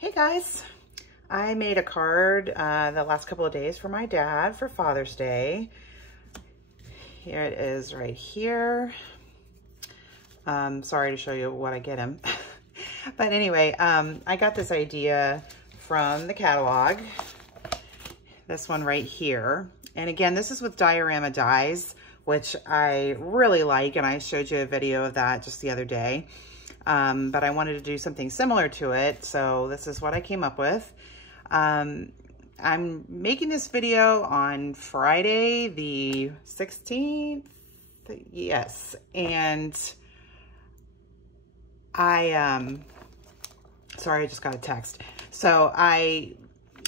Hey guys, I made a card the last couple of days for my dad for Father's Day. Here it is right here. Sorry to show you what I get him. But anyway, I got this idea from the catalog. This one right here. And again, this is with diorama dies, which I really like, and I showed you a video of that just the other day. But I wanted to do something similar to it, so this is what I came up with. I'm making this video on Friday the 16th, yes, and sorry, I just got a text. So I'm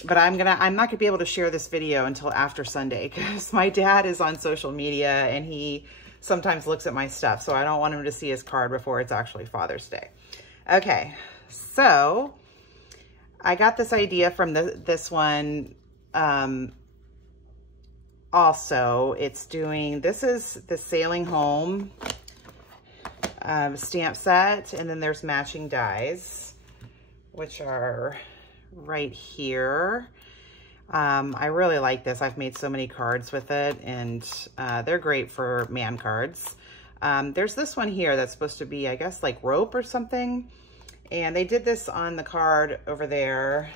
not gonna be able to share this video until after Sunday because my dad is on social media and he sometimes looks at my stuff, so I don't want him to see his card before it's actually Father's Day. Okay, so I got this idea from this one. Also, this is the Sailing Home stamp set, and then there's matching dies, which are right here. I really like this. I've made so many cards with it, and they're great for man cards. There's this one here that's supposed to be, I guess, like rope or something. And they did this on the card over there.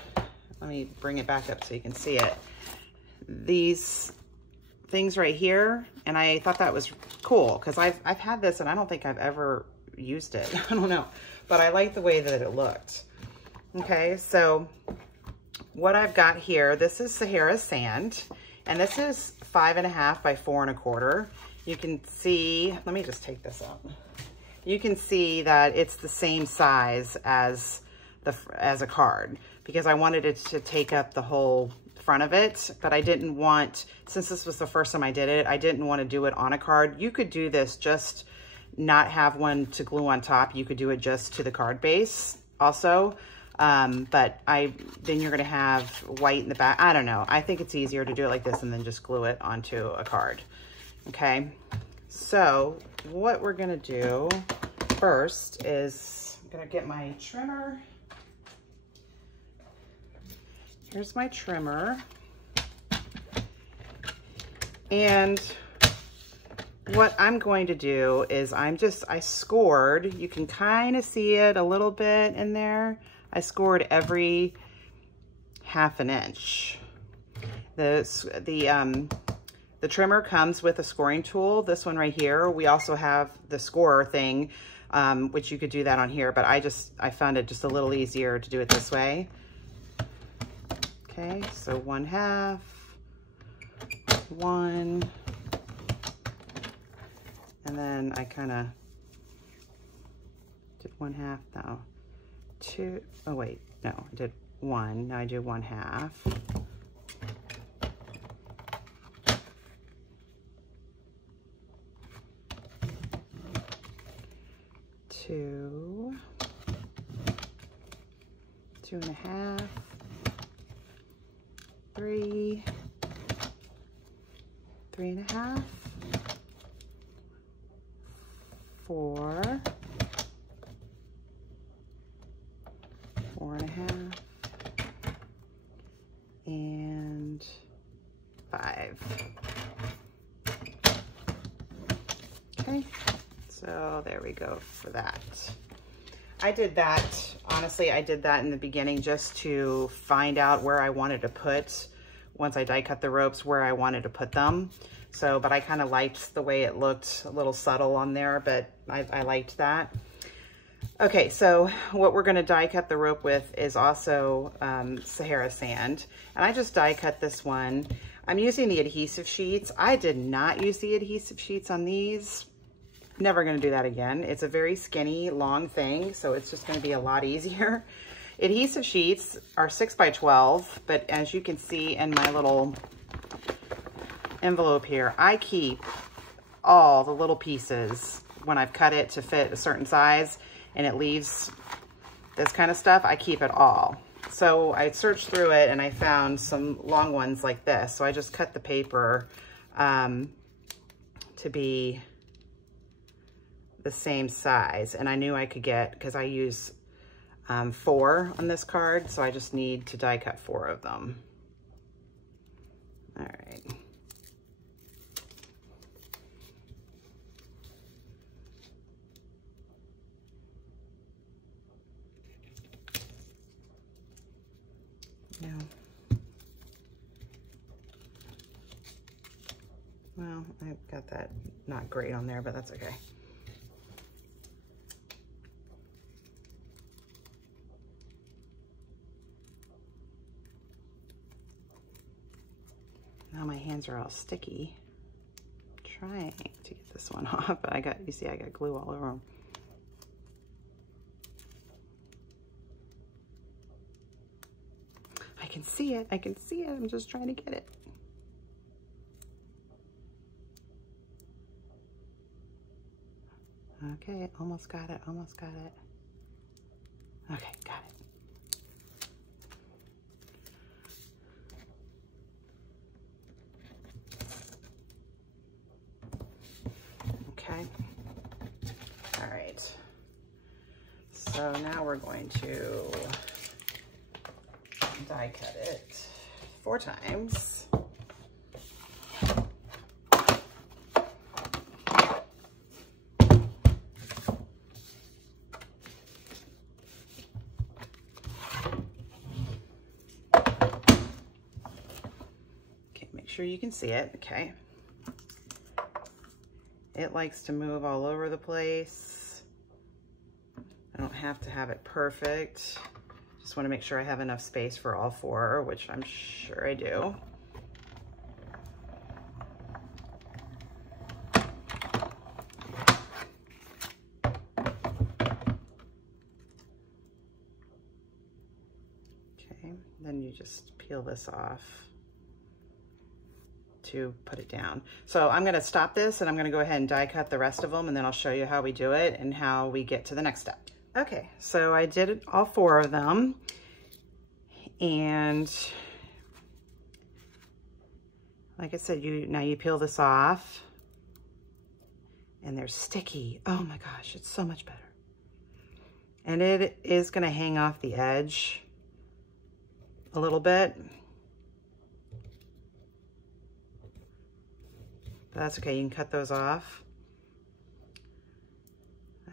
Let me bring it back up so you can see it. These things right here, and I thought that was cool because I've had this and I don't think I've ever used it. I don't know, but I like the way that it looked. Okay, so what I've got here, this is Sahara sand, and this is 5.5 by 4.25. You can see, let me just take this out. You can see that it's the same size as a card because I wanted it to take up the whole front of it, but I didn't want, since this was the first time I did it, I didn't want to do it on a card. You could do this, just not have one to glue on top. You could do it just to the card base also. But then you're going to have white in the back. I don't know. I think it's easier to do it like this and then just glue it onto a card. Okay. So what we're going to do first is I'm going to get my trimmer. Here's my trimmer. And what I'm going to do is I scored, you can kind of see it a little bit in there. I scored every 1/2 inch. The trimmer comes with a scoring tool. This one right here. We also have the scorer thing, which you could do that on here, but I found it just a little easier to do it this way. Okay, so 1/2, 1, and then I kind of did 1/2 now. 2, oh wait, no, I did 1, now I do 1/2. 2, 2.5, 3, 3.5, 4, 4.5, and 5. Okay, so there we go for that. I did that, honestly, I did that in the beginning just to find out where I wanted to put, once I die cut the ropes, where I wanted to put them. So, but I kind of liked the way it looked, a little subtle on there, but I liked that. Okay, so what we're going to die cut the rope with is also Sahara sand, and I just die cut this one. I'm using the adhesive sheets. I did not use the adhesive sheets on these. Never going to do that again. It's a very skinny, long thing, so it's just going to be a lot easier. Adhesive sheets are 6 by 12, but as you can see in my little envelope here, I keep all the little pieces when I've cut it to fit a certain size, and it leaves this kind of stuff. I keep it all. So I searched through it and I found some long ones like this. So I just cut the paper to be the same size, and I knew I could get, because I use 4 on this card, so I just need to die cut 4 of them. All right. No. Well, I've got that not great on there, but that's okay. Now my hands are all sticky. I'm trying to get this one off, but you see I got glue all over them. I can see it, I can see it. I'm just trying to get it. Okay, almost got it, almost got it. Okay, got it. Okay. All right. So now we're going to die cut it 4 times. Okay, make sure you can see it. Okay. It likes to move all over the place. I don't have to have it perfect. Just want to make sure I have enough space for all 4, which I'm sure I do. Okay, then you just peel this off to put it down. So I'm gonna stop this and I'm gonna go ahead and die cut the rest of them, and then I'll show you how we do it and how we get to the next step. Okay, so I did it, all 4 of them, and like I said, now you peel this off, and they're sticky. Oh my gosh, it's so much better. And it is gonna hang off the edge a little bit. But that's okay, you can cut those off.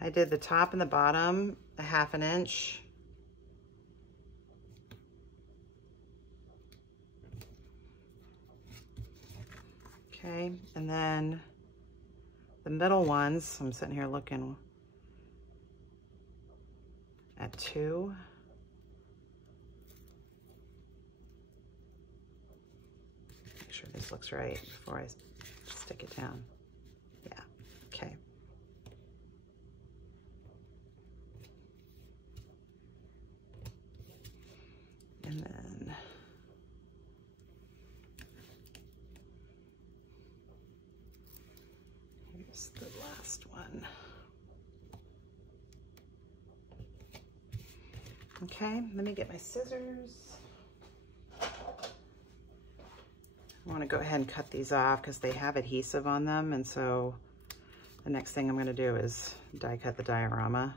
I did the top and the bottom a 1/2 inch. Okay, and then the middle ones, I'm sitting here looking at 2. Make sure this looks right before I stick it down. Yeah, okay. And then here's the last one. Okay, let me get my scissors. I want to go ahead and cut these off because they have adhesive on them, and so the next thing I'm going to do is die cut the diorama.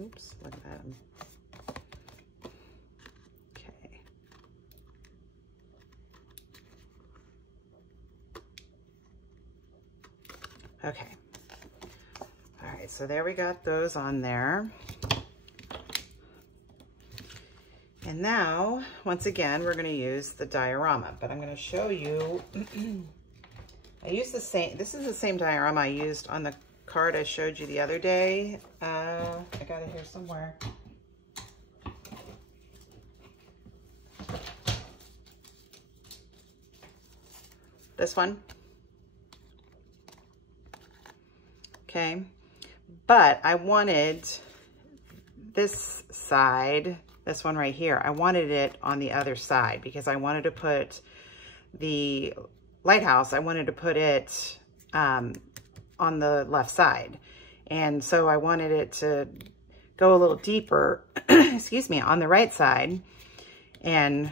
Oops, look at that. Okay. Okay. All right, so there we got those on there. And now, once again, we're gonna use the diorama, but I'm gonna show you, I use the same, this is the same diorama I used on the card I showed you the other day. I got it here somewhere. This one. Okay, but I wanted this side, this one right here, I wanted it on the other side because I wanted to put the lighthouse, I wanted to put it on the left side. And so I wanted it to go a little deeper, excuse me, on the right side. and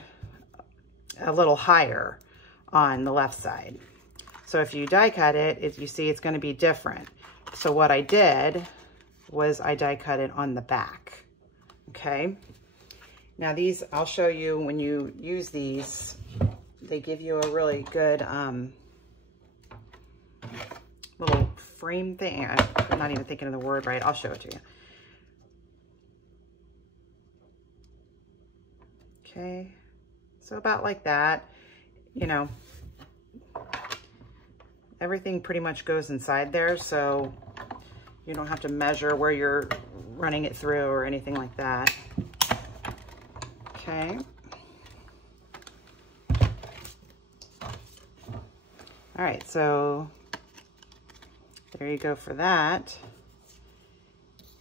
a little higher on the left side. So if you die cut it, you see it's going to be different. So what I did was I die cut it on the back. Okay. Now these, I'll show you when you use these, they give you a really good little frame thing. I'm not even thinking of the word right. I'll show it to you. Okay. So about like that, you know, everything pretty much goes inside there, so you don't have to measure where you're running it through or anything like that. Okay. All right, so there you go for that.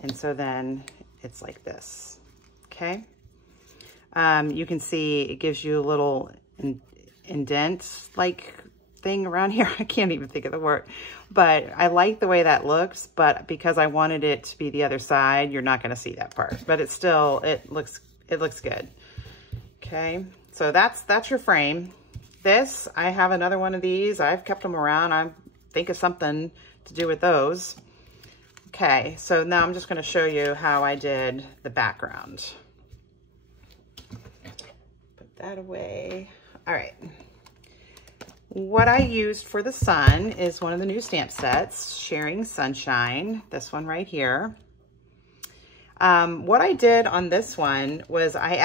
And so then it's like this, okay? You can see it gives you a little indent like thing around here. I can't even think of the word, but I like the way that looks, but because I wanted it to be the other side, you're not gonna see that part, but it's still, it looks good. Okay, so that's your frame. This, I have another one of these. I've kept them around. I think of something to do with those. Okay, so now I'm just gonna show you how I did the background. Put that away. All right. What I used for the sun is one of the new stamp sets, Sharing Sunshine, this one right here. What I did on this one was I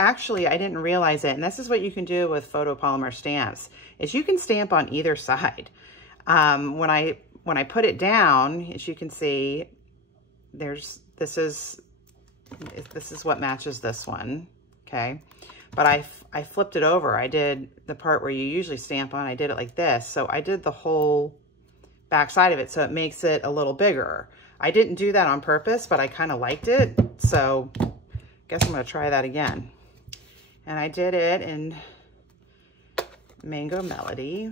didn't realize it, and this is what you can do with photopolymer stamps, is you can stamp on either side. When I put it down, as you can see, this is what matches this one, okay? But I flipped it over. I did the part where you usually stamp on, I did it like this. So I did the whole back side of it, so it makes it a little bigger. I didn't do that on purpose, but I kind of liked it. So I guess I'm gonna try that again. And I did it in Mango Melody.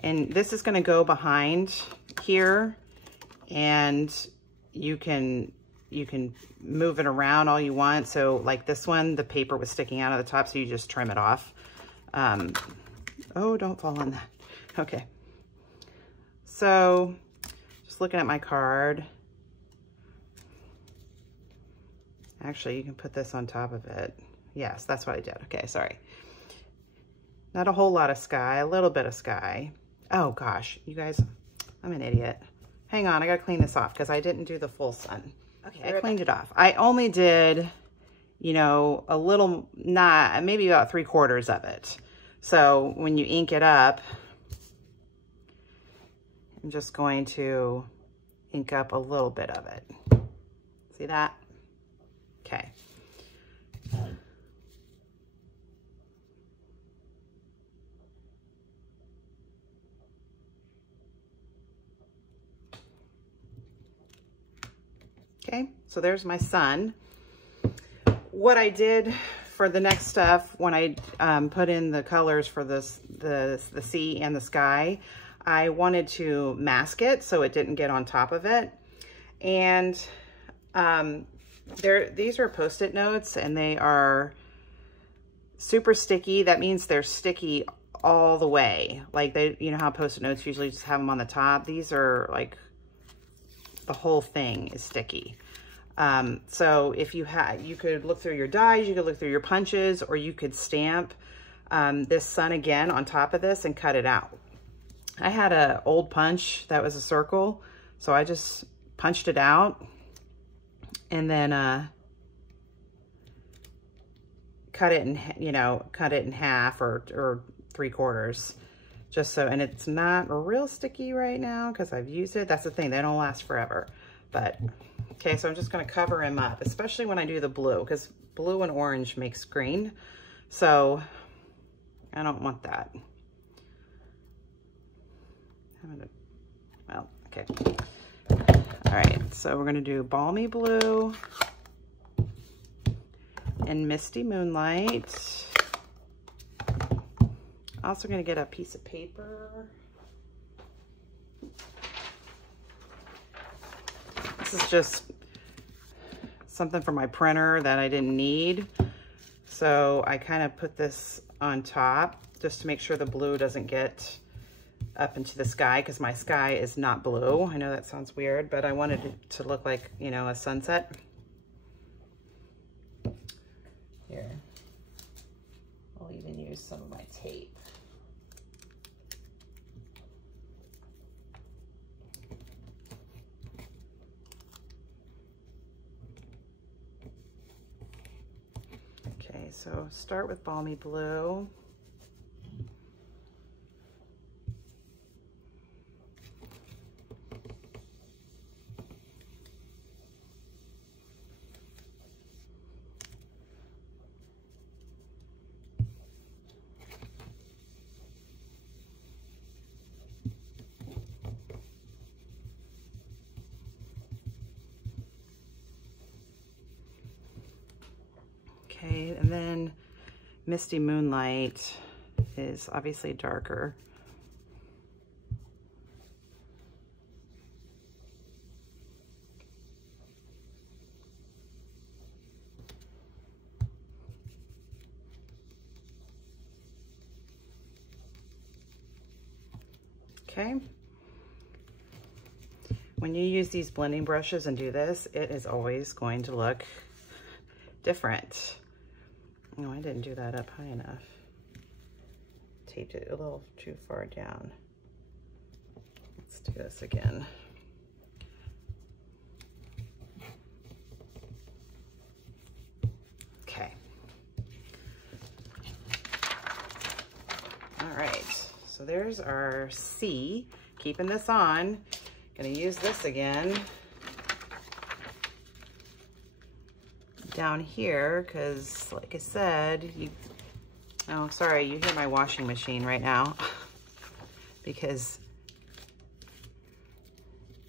And this is gonna go behind here, and you can move it around all you want. So like this one, the paper was sticking out of the top, so you just trim it off. Oh, don't fall on that. Okay. So just looking at my card. Actually, you can put this on top of it. Yes, that's what I did. Okay, sorry. Not a whole lot of sky, a little bit of sky. Oh gosh, you guys, I'm an idiot. Hang on, I gotta clean this off because I didn't do the full sun. Okay, I cleaned it off. I only did, you know, a little, maybe about 3/4 of it. So when you ink it up, I'm just going to ink up a little bit of it. See that? Okay. Okay, so there's my sun. What I did for the next stuff, when I put in the colors for this, the sea and the sky, I wanted to mask it so it didn't get on top of it. And these are Post-it notes, and they are super sticky. That means they're sticky all the way. Like you know how Post-it notes usually just have them on the top? These are like, the whole thing is sticky. So if you could look through your dies, you could look through your punches, or you could stamp this sun again on top of this and cut it out. I had an old punch that was a circle, so I just punched it out and then cut it in half or 3/4, just so. And it's not real sticky right now because I've used it. That's the thing, they don't last forever. But okay, so I'm just going to cover him up, especially when I do the blue, because blue and orange makes green. So I don't want that. Well, okay. All right, so we're going to do Balmy Blue and Misty Moonlight. Also going to get a piece of paper. this is just something for my printer that I didn't need. So I kind of put this on top just to make sure the blue doesn't get up into the sky, because my sky is not blue. I know that sounds weird, but I wanted it to look like, you know, a sunset. Here, I'll even use some of my tape. Okay, so start with Balmy Blue. Okay, and then Misty Moonlight is obviously darker. Okay. When you use these blending brushes and do this, it is always going to look different. No, I didn't do that up high enough. Taped it a little too far down. Let's do this again. Okay. All right, so there's our C. Keeping this on. Gonna use this again down here, because like I said, oh, sorry, you hear my washing machine right now because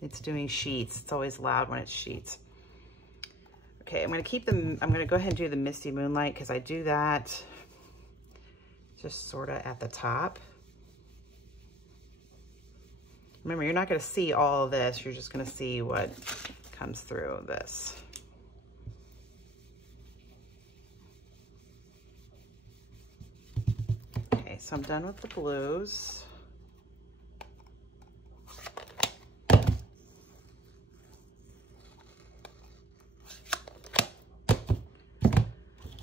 it's doing sheets. It's always loud when it's sheets. Okay, I'm gonna go ahead and do the Misty Moonlight, because I do that just sort of at the top. Remember, you're not gonna see all of this, you're just gonna see what comes through this. So I'm done with the blues.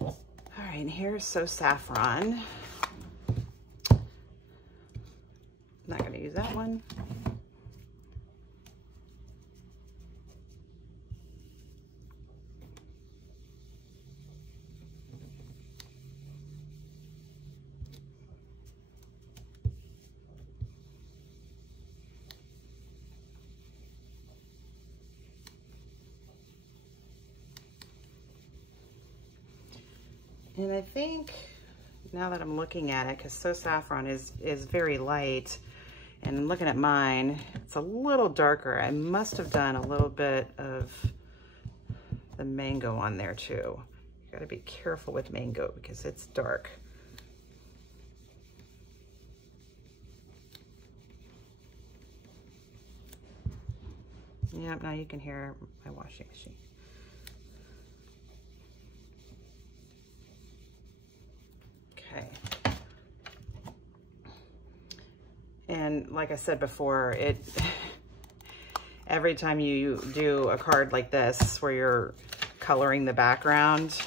All right, and here's So Saffron. I'm not gonna use that one. And I think now that I'm looking at it, because So Saffron is very light, and I'm looking at mine, it's a little darker. I must have done a little bit of the mango on there too. You gotta be careful with mango because it's dark. Yep, now you can hear my washing machine. Okay. And like I said before, every time you do a card like this where you're coloring the background,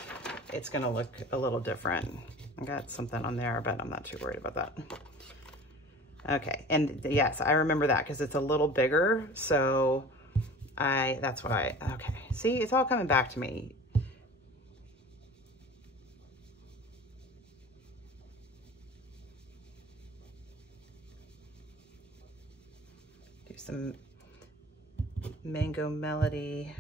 it's gonna look a little different. I got something on there, but I'm not too worried about that. Okay, and yes, I remember that because it's a little bigger, so that's what okay. See, it's all coming back to me. Do some Mango Melody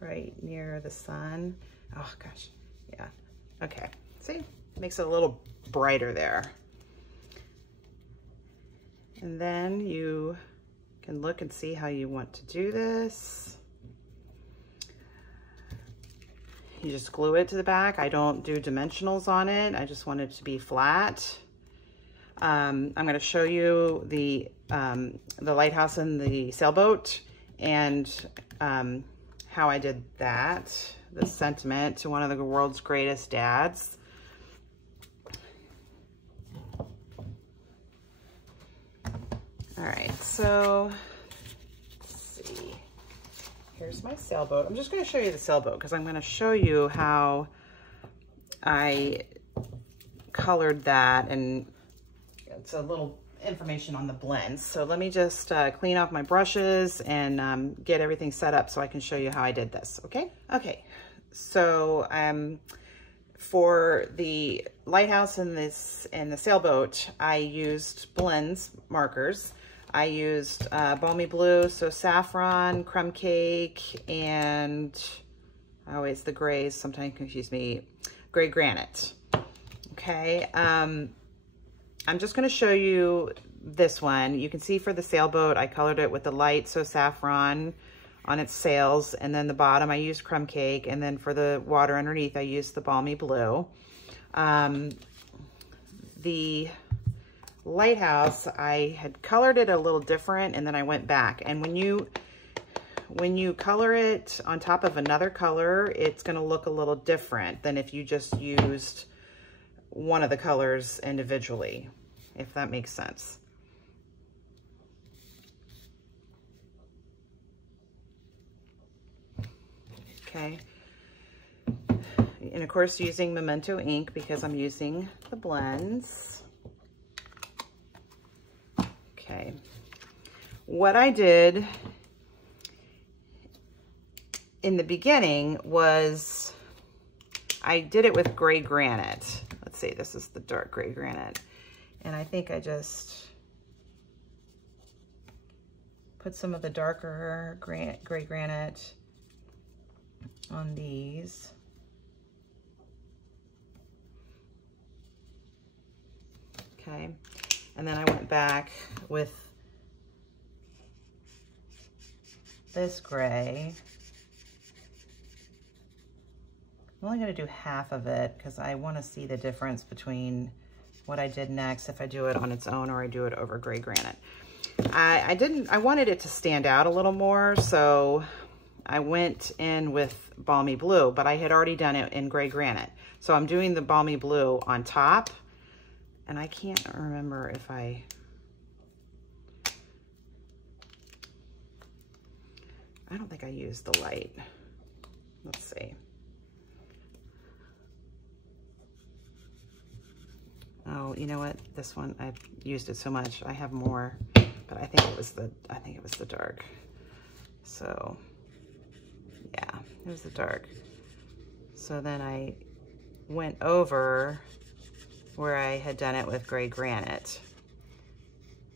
right near the sun. Oh gosh, yeah. Okay, see, makes it a little brighter there. And then you can look and see how you want to do this. You just glue it to the back. I don't do dimensionals on it. I just want it to be flat. I'm going to show you the lighthouse and the sailboat and how I did that, the sentiment to one of the world's greatest dads. All right, so let's see. Here's my sailboat. I'm just going to show you the sailboat because I'm going to show you how I colored that, and it's a little information on the blends. So let me just clean off my brushes and get everything set up so I can show you how I did this, okay? Okay, so for the lighthouse and the sailboat, I used blends markers. I used Balmy Blue, so saffron, crumb cake, and always the grays sometimes confuse me, gray granite. Okay, I'm just going to show you this one. You can see for the sailboat, I colored it with the light, so saffron on its sails, and then the bottom I used crumb cake, and then for the water underneath I used the Balmy Blue. The lighthouse, I had colored it a little different, and then I went back, and when you color it on top of another color, it's going to look a little different than if you just used one of the colors individually, if that makes sense. Okay. And of course using Memento ink because I'm using the blends. Okay. What I did in the beginning was I did it with gray granite. Let's see, this is the dark gray granite. And I think I just put some of the darker gray granite on these. Okay, and then I went back with this gray. I'm only going to do half of it because I want to see the difference between what I did next if I do it on its own or I do it over gray granite. I wanted it to stand out a little more, so I went in with Balmy Blue, but I had already done it in gray granite. So I'm doing the Balmy Blue on top, and I can't remember if I don't think I used the light. Let's see. Oh, you know what? This one, I've used it so much. I have more, but I think it was the dark. So yeah, it was the dark. So then I went over where I had done it with gray granite.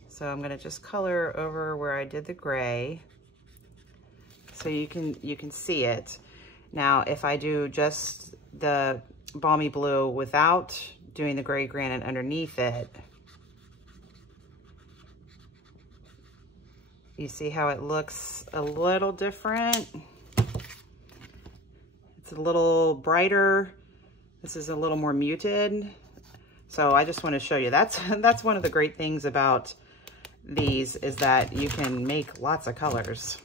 So I'm gonna just color over where I did the gray so you can see it. Now, if I do just the Balmy Blue without doing the gray granite underneath it, you see how it looks a little different? It's a little brighter. This is a little more muted. So I just want to show you, that's one of the great things about these is that you can make lots of colors.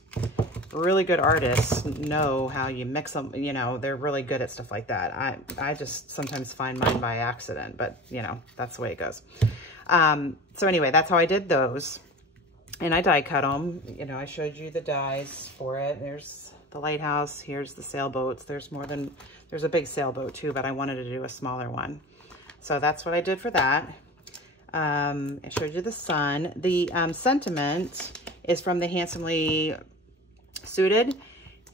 Really good artists know how you mix them, you know, they're really good at stuff like that. I just sometimes find mine by accident, but you know, that's the way it goes. So anyway, that's how I did those. And I die cut them. You know, I showed you the dies for it. There's the lighthouse, here's the sailboats. There's a big sailboat too, but I wanted to do a smaller one. So that's what I did for that. I showed you the sun. The sentiment is from the Handsomely Suited,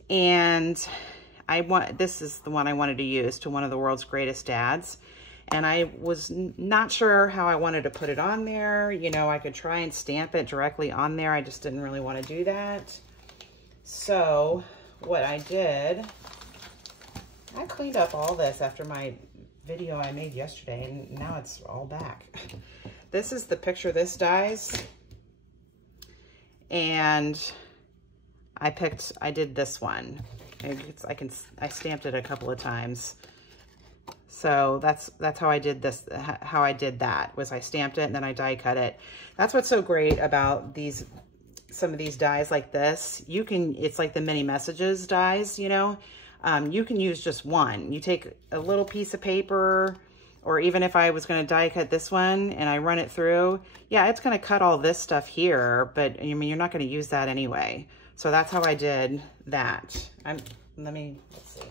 and this is the one I wanted to use to one of the world's greatest dads. And I was not sure how I wanted to put it on there. You know, I could try and stamp it directly on there. I just didn't really want to do that. So what I did, I cleaned up all this after my video I made yesterday, and now it's all back. This is the picture this dies. And I did this one. I stamped it a couple of times. So that's how I did this, how I did that, was I stamped it and then I die cut it. That's what's so great about these some of these dies like this, you can, it's like the mini messages dies, you know, you can use just one. You take a little piece of paper, or even if I was going to die cut this one and I run it through, yeah, it's going to cut all this stuff here, but I mean, you're not going to use that anyway. So that's how I did that. Let's see.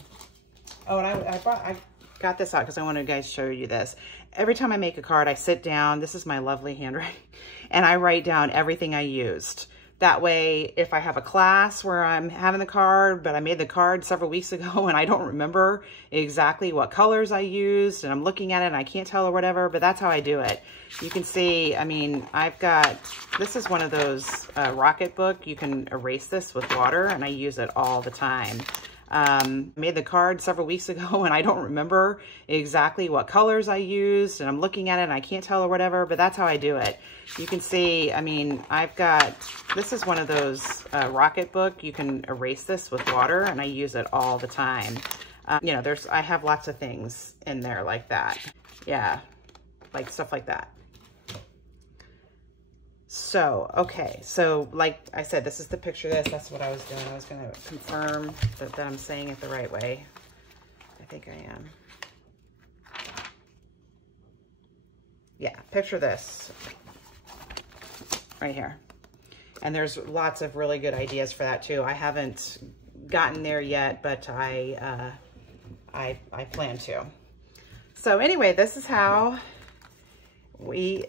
Oh, and I got this out because I wanted to guys show you this. Every time I make a card, I sit down, this is my lovely handwriting, and I write down everything I used. That way, if I have a class where I'm having the card, but I made the card several weeks ago and I don't remember exactly what colors I used, and I'm looking at it and I can't tell or whatever, but that's how I do it. You can see, I mean, this is one of those Rocket book. You can erase this with water, and I use it all the time. I made the card several weeks ago and I don't remember exactly what colors I used, and I'm looking at it and I can't tell or whatever, but that's how I do it. You can see, I mean, this is one of those Rocket book. You can erase this with water, and I use it all the time. You know, I have lots of things in there like that. Yeah, like stuff like that. So, okay, so like I said, this is the picture of this. That's what I was doing. I was going to confirm that I'm saying it the right way. I think I am. Yeah, picture this right here. And there's lots of really good ideas for that too. I haven't gotten there yet, but I plan to. So anyway, this is how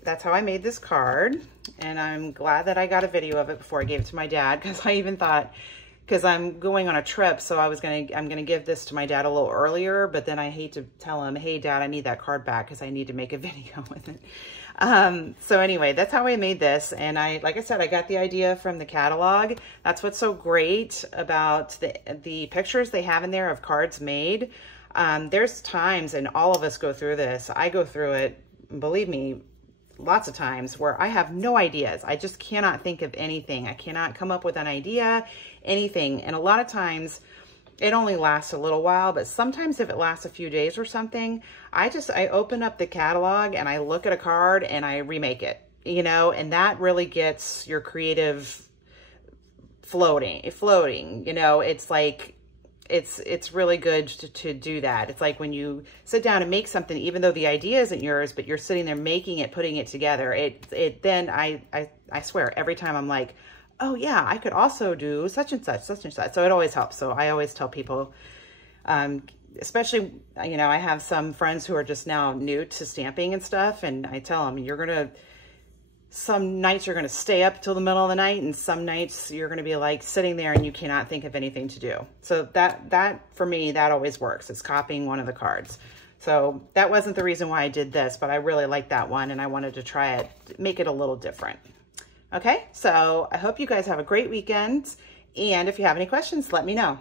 that's how I made this card, and I'm glad that I got a video of it before I gave it to my dad, because I even thought, because I'm going on a trip, so I'm gonna give this to my dad a little earlier, but then I hate to tell him, hey Dad, I need that card back because I need to make a video with it. So anyway, that's how I made this, and like I said, I got the idea from the catalog. That's what's so great about the pictures they have in there of cards made. There's times, and all of us go through this, I go through it, believe me, lots of times, where I have no ideas. I just cannot think of anything. I cannot come up with an idea, anything. And a lot of times it only lasts a little while, but sometimes if it lasts a few days or something, I open up the catalog and I look at a card and I remake it, you know, and that really gets your creative floating, you know. It's like, it's really good to do that. It's like when you sit down and make something, even though the idea isn't yours, but you're sitting there making it, putting it together. Then I swear, every time I'm like, oh yeah, I could also do such and such, such and such. So it always helps. So I always tell people, especially, you know, I have some friends who are just now new to stamping and stuff, and I tell them, some nights you're going to stay up till the middle of the night, and some nights you're going to be like sitting there and you cannot think of anything to do. So that for me, that always works. It's copying one of the cards. So that wasn't the reason why I did this, but I really like that one and I wanted to try it, make it a little different. Okay, so I hope you guys have a great weekend, and if you have any questions, let me know.